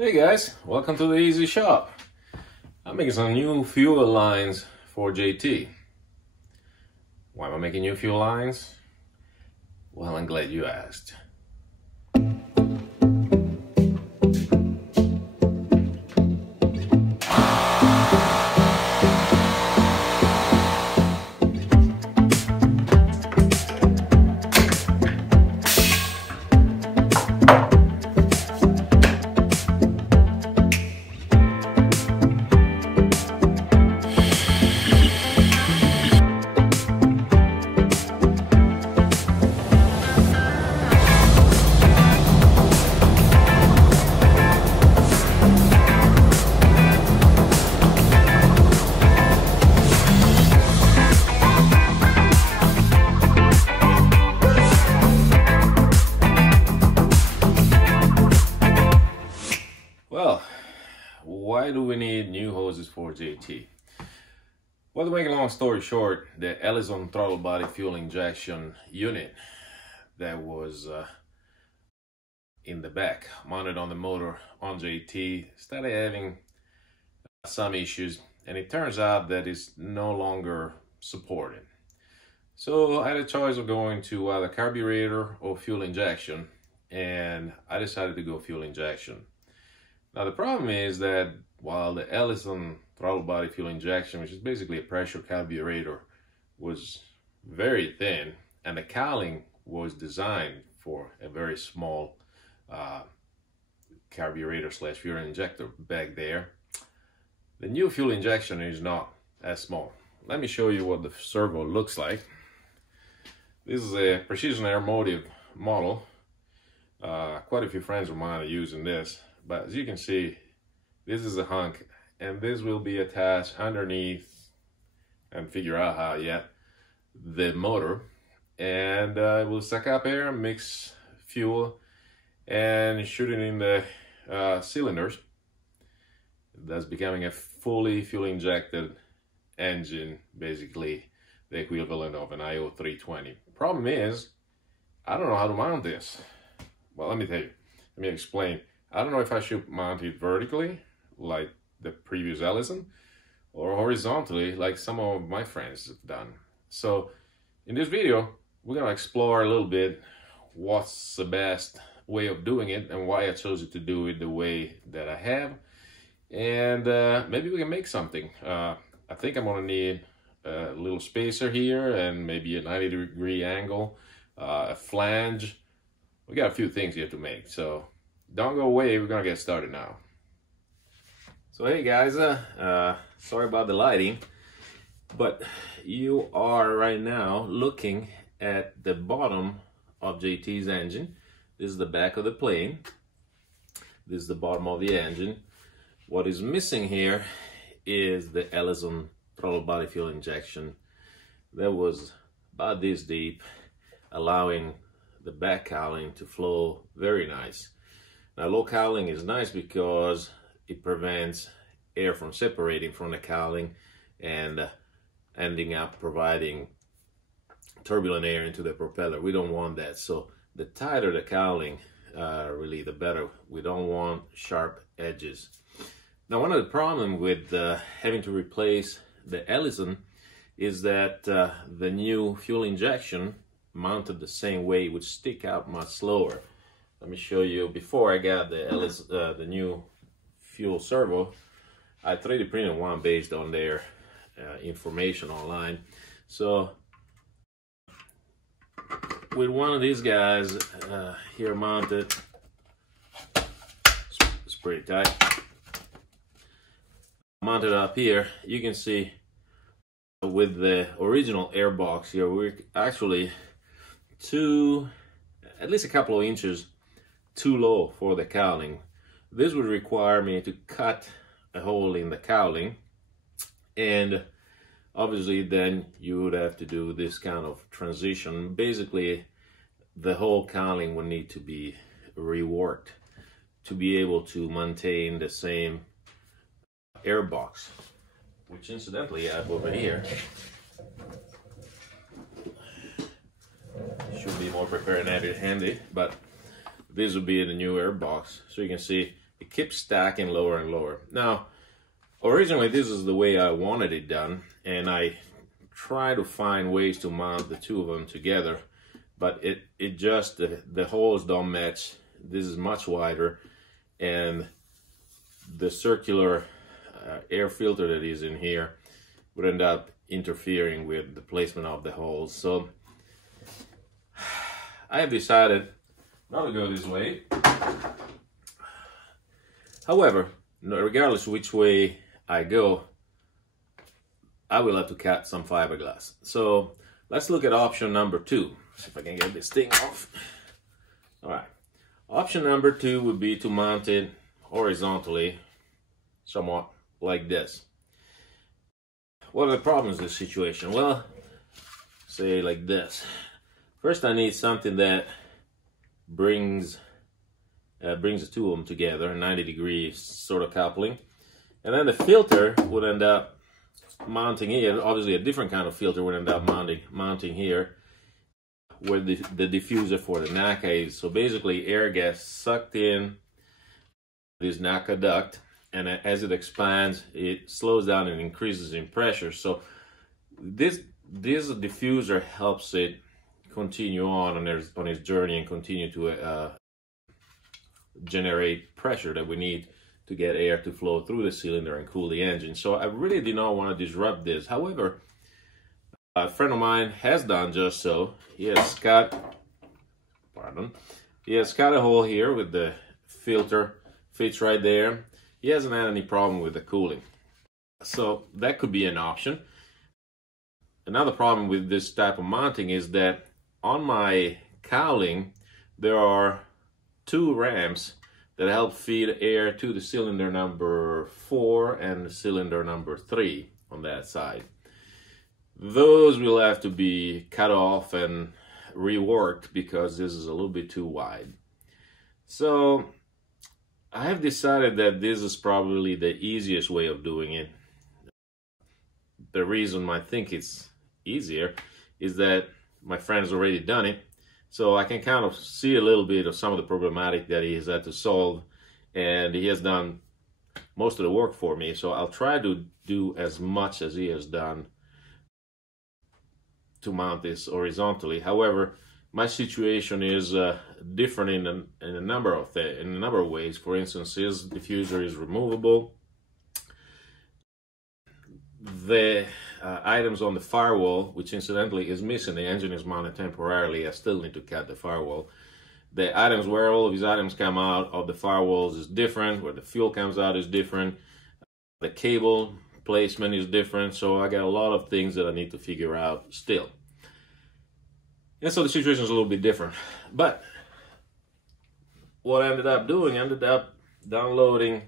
Hey guys, welcome to the Easy Shop. I'm making some new fuel lines for JT. Why am I making new fuel lines? Well, I'm glad you asked. Well, why do we need new hoses for JT? Well, to make a long story short, the Ellison throttle body fuel injection unit that was in the back, mounted on the motor on JT, started having some issues, and it turns out that it's no longer supported. So I had a choice of going to either carburetor or fuel injection, and I decided to go fuel injection. Now the problem is that while the Ellison throttle body fuel injection, which is basically a pressure carburetor, was very thin, and the cowling was designed for a very small carburetor slash fuel injector back there, the new fuel injection is not as small. Let me show you what the servo looks like. This is a Precision Aeromotive model. Quite a few friends of mine are using this. But as you can see, this is a hunk, and this will be attached underneath, and figure out how yet, the motor. And we'll suck up air, mix fuel, and shoot it in the cylinders. That's becoming a fully fuel injected engine, basically the equivalent of an IO 320. Problem is, I don't know how to mount this. Well, let me tell you, let me explain. I don't know if I should mount it vertically, like the previous Ellison, or horizontally, like some of my friends have done. So, in this video, we're gonna explore a little bit what's the best way of doing it and why I chose to do it the way that I have. And maybe we can make something. I think I'm gonna need a little spacer here and maybe a 90-degree angle, a flange. We got a few things here to make, so don't go away, we're gonna get started now. So hey guys, sorry about the lighting, but you are right now looking at the bottom of JT's engine. This is the back of the plane. This is the bottom of the engine. What is missing here is the Ellison throttle body fuel injection that was about this deep, allowing the back cowling to flow very nice. Now, low cowling is nice because it prevents air from separating from the cowling and ending up providing turbulent air into the propeller. We don't want that. So the tighter the cowling, really the better. We don't want sharp edges. Now, one of the problems with having to replace the Ellison is that the new fuel injection mounted the same way would stick out much slower. Let me show you. Before I got the new fuel servo, I 3D printed one based on their information online. So with one of these guys here mounted, it's pretty tight. Mounted up here, you can see with the original air box here, we're actually at least a couple of inches too low for the cowling. This would require me to cut a hole in the cowling, and obviously then you would have to do this kind of transition. Basically, the whole cowling would need to be reworked to be able to maintain the same air box, which incidentally I have over here. Should be more prepared and have it handy, but this will be in the new air box. So you can see it keeps stacking lower and lower. Now, originally this is the way I wanted it done, and I try to find ways to mount the two of them together, but it just, the holes don't match. This is much wider, and the circular air filter that is in here would end up interfering with the placement of the holes. So I have decided not to go this way. However, regardless which way I go, I will have to cut some fiberglass. So let's look at option number 2. See if I can get this thing off. All right. Option number 2 would be to mount it horizontally, somewhat like this. What are the problems in this situation? Well, say like this. First, I need something that brings the two of them together, 90-degree sort of coupling. And then the filter would end up mounting here. Obviously, a different kind of filter would end up mounting here, where the diffuser for the NACA is. So basically, air gets sucked in this NACA duct, and as it expands, it slows down and increases in pressure. So this diffuser helps it continue on its journey and continue to generate pressure that we need to get air to flow through the cylinder and cool the engine. So I really did not want to disrupt this. However, a friend of mine has done just so. He has cut a hole here with the filter, fits right there. He hasn't had any problem with the cooling. So that could be an option. Another problem with this type of mounting is that on my cowling, there are 2 ramps that help feed air to the cylinder number 4 and cylinder number 3 on that side. Those will have to be cut off and reworked because this is a little bit too wide. So I have decided that this is probably the easiest way of doing it. The reason I think it's easier is that my friend's already done it, so I can kind of see a little bit of some of the problematic that he has had to solve, and he has done most of the work for me. So I'll try to do as much as he has done to mount this horizontally. However, my situation is different in a number of ways. For instance, his diffuser is removable. The items on the firewall, which incidentally is missing, the engine is mounted temporarily. I still need to cut the firewall. The items where all of these items come out of the firewalls is different. Where the fuel comes out is different. The cable placement is different. So I got a lot of things that I need to figure out still. And so the situation is a little bit different. But what I ended up doing, downloading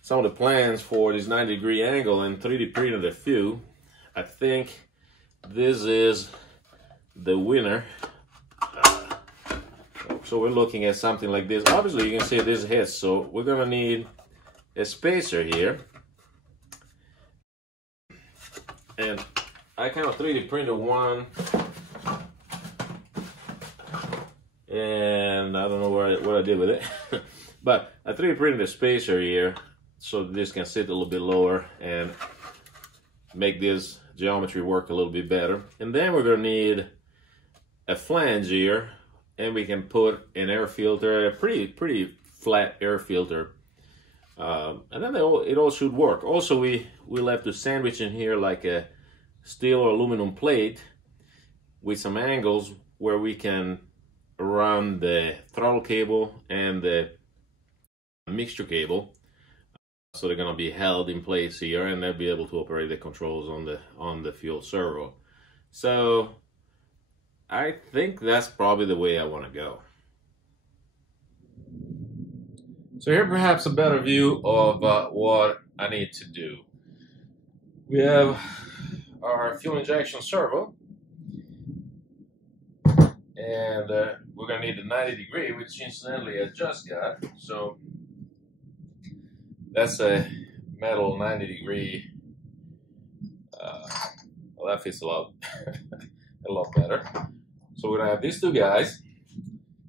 some of the plans for this 90-degree angle and 3D printed a few. I think this is the winner. So we're looking at something like this. Obviously, you can see this hits, so we're gonna need a spacer here. And I kind of 3D printed one, and I don't know what I did with it. But I 3D printed a spacer here so this can sit a little bit lower and make this geometry work a little bit better. And then we're gonna need a flange here, and we can put an air filter, a pretty flat air filter, and then it all should work. Also, we'll have to sandwich in here like a steel or aluminum plate with some angles where we can run the throttle cable and the mixture cable. So they're gonna be held in place here, and they'll be able to operate the controls on the fuel servo. So I think that's probably the way I want to go. So here perhaps a better view of what I need to do. We have our fuel injection servo, and we're going to need the 90-degree, which incidentally I just got. So that's a metal 90-degree. Well, that fits a lot better. So we're gonna have these two guys,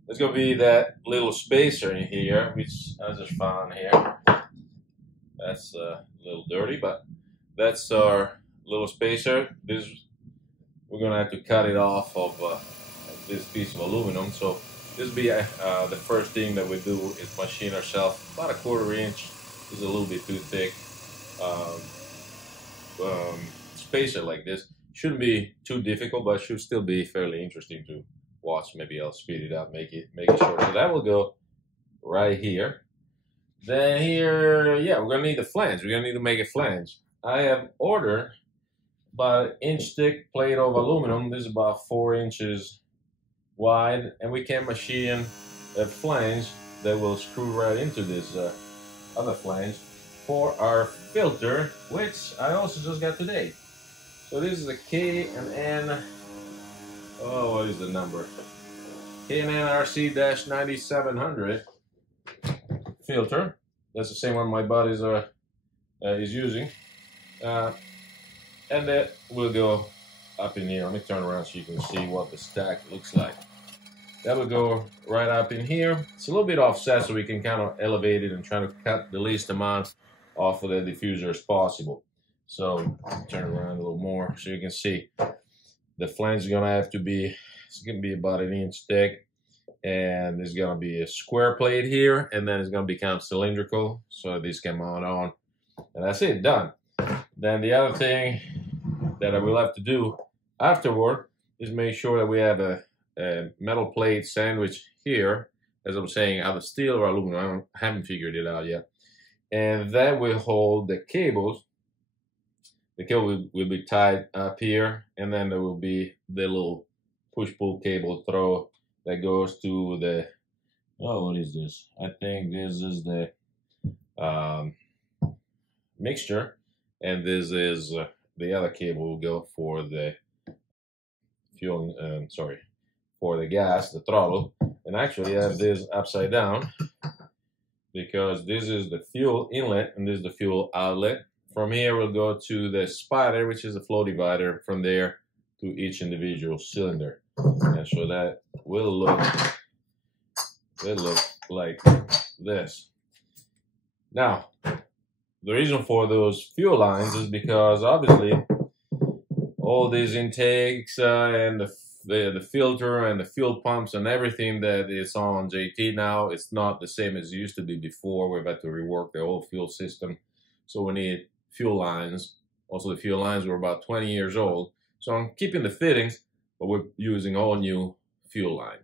there's gonna be that little spacer in here, which I just found here. That's a little dirty, but that's our little spacer. This, we're gonna have to cut it off of this piece of aluminum. So this will be the first thing that we do is machine ourselves about a 1/4 inch. This is a little bit too thick. Spacer like this shouldn't be too difficult, but should still be fairly interesting to watch. Maybe I'll speed it up, make it short. So that will go right here. Then here, yeah, we're gonna need the flange. We're gonna need to make a flange. I have ordered about an inch thick plate of aluminum. This is about 4 inches wide, and we can machine a flange that will screw right into this other flange for our filter, which I also just got today. So this is a K&N, oh, what is the number? K&N RC-9700 filter. That's the same one my buddy is using. And that will go up in here. Let me turn around so you can see what the stack looks like. That will go right up in here. It's a little bit offset, so we can kind of elevate it and try to cut the least amount off of the diffuser as possible. So turn around a little more so you can see. The flange is gonna have to be, it's gonna be about an inch thick, and there's gonna be a square plate here, and then it's gonna become cylindrical, so this can mount on, and that's it, done. Then the other thing that I will have to do afterward is make sure that we have a metal plate sandwich here, as I'm saying, either steel or aluminum. I haven't figured it out yet, and that will hold the cables. The cable will be tied up here, and then there will be the little push-pull cable throw that goes to the, oh, what is this? I think this is the mixture, and this is the other cable will go for the fuel, for the gas, the throttle. And actually I have this upside down because this is the fuel inlet and this is the fuel outlet. From here we'll go to the spider, which is a flow divider, from there to each individual cylinder. And so that will look like this. Now, the reason for those fuel lines is because obviously all these intakes and the filter and the fuel pumps and everything that is on JT now, it's not the same as it used to be before. We've had to rework the whole fuel system. So we need fuel lines. Also, the fuel lines were about 20 years old. So I'm keeping the fittings, but we're using all new fuel lines.